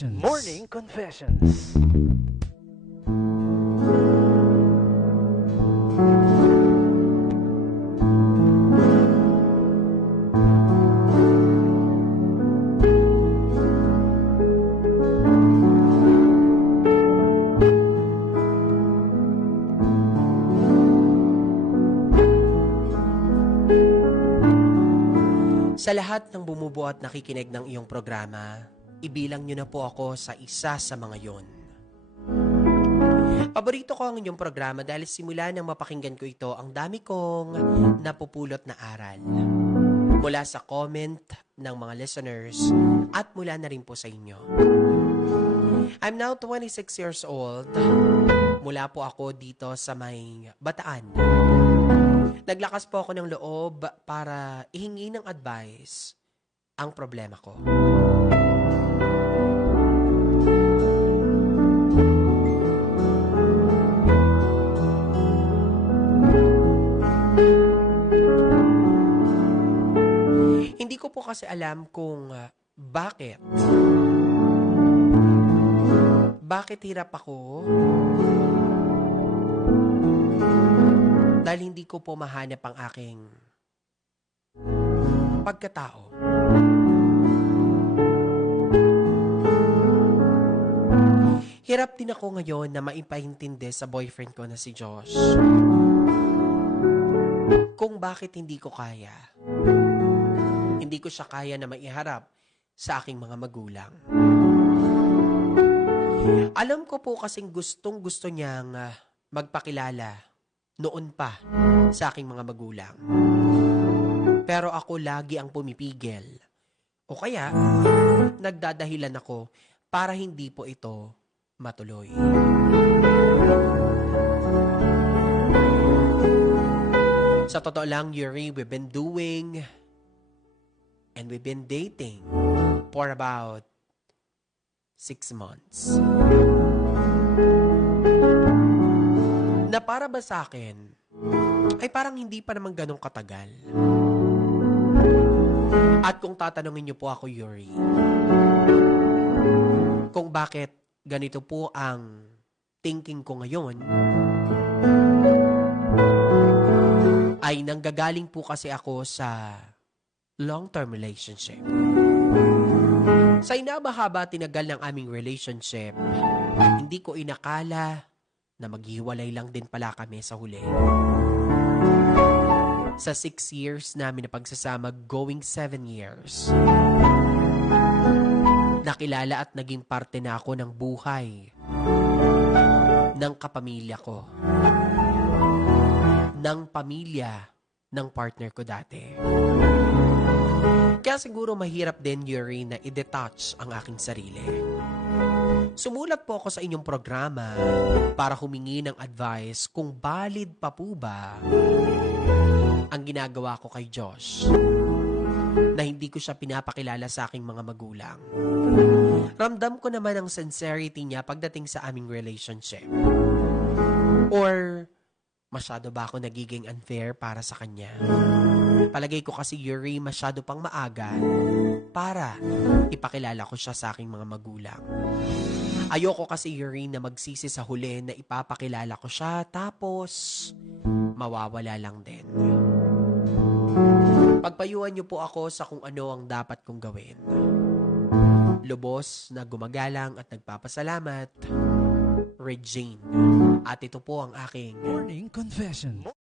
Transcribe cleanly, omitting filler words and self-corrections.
Morning Confessions. Sa lahat ng bumubuo at nakikinig ng iyong programa, ibilang niyo na po ako sa isa sa mga yon. Paborito ko ang inyong programa dahil simula nang mapakinggan ko ito, ang dami kong napupulot na aral. Mula sa comment ng mga listeners at mula na rin po sa inyo. I'm now 26 years old. Mula po ako dito sa may Bataan. Naglakas po ako ng loob para ihingi ng advice ang problema ko. Hindi ko po kasi alam kung bakit hirap ako. Dahil hindi ko po mahanap ang aking pagkatao. Hirap din ako ngayon na maipaintindi sa boyfriend ko na si Josh. Kung bakit hindi ko kaya. Hindi ko siya kaya na maiharap sa aking mga magulang. Alam ko po kasing gustong-gusto niyang magpakilala noon pa sa aking mga magulang. Pero ako lagi ang pumipigil. O kaya, nagdadahilan ako para hindi po ito matuloy. Sa totoo lang, Yuri, we've been dating for about 6 months. Na para ba sa akin, ay parang hindi pa naman ganun katagal. At kung tatanungin niyo po ako, Yuri, kung bakit ganito po ang thinking ko ngayon, ay nanggagaling po kasi ako sa long-term relationship. Sa inabahaba tinagal ng aming relationship, hindi ko inakala na maghiwalay lang din pala kami sa huli. Sa 6 years namin na pagsasama, going 7 years, nakilala at naging parte na ako ng buhay ng kapamilya ko, ng pamilya ng partner ko dati. Kaya siguro mahirap din, Yuri, na i-detach ang aking sarili. Sumulat po ako sa inyong programa para humingi ng advice kung valid pa po ba ang ginagawa ko kay Josh na hindi ko siya pinapakilala sa aking mga magulang. Ramdam ko naman ang sincerity niya pagdating sa aming relationship. Or masyado ba ako nagiging unfair para sa kanya? Palagay ko kasi, Yuri, masyado pang maaga para ipakilala ko siya sa aking mga magulang. Ayoko kasi, Yuri, na magsisi sa huli na ipapakilala ko siya tapos mawawala lang din. Pagpayuhan niyo po ako sa kung ano ang dapat kong gawin. Lubos na gumagalang at nagpapasalamat, Regine. At ito po ang aking Morning Confession.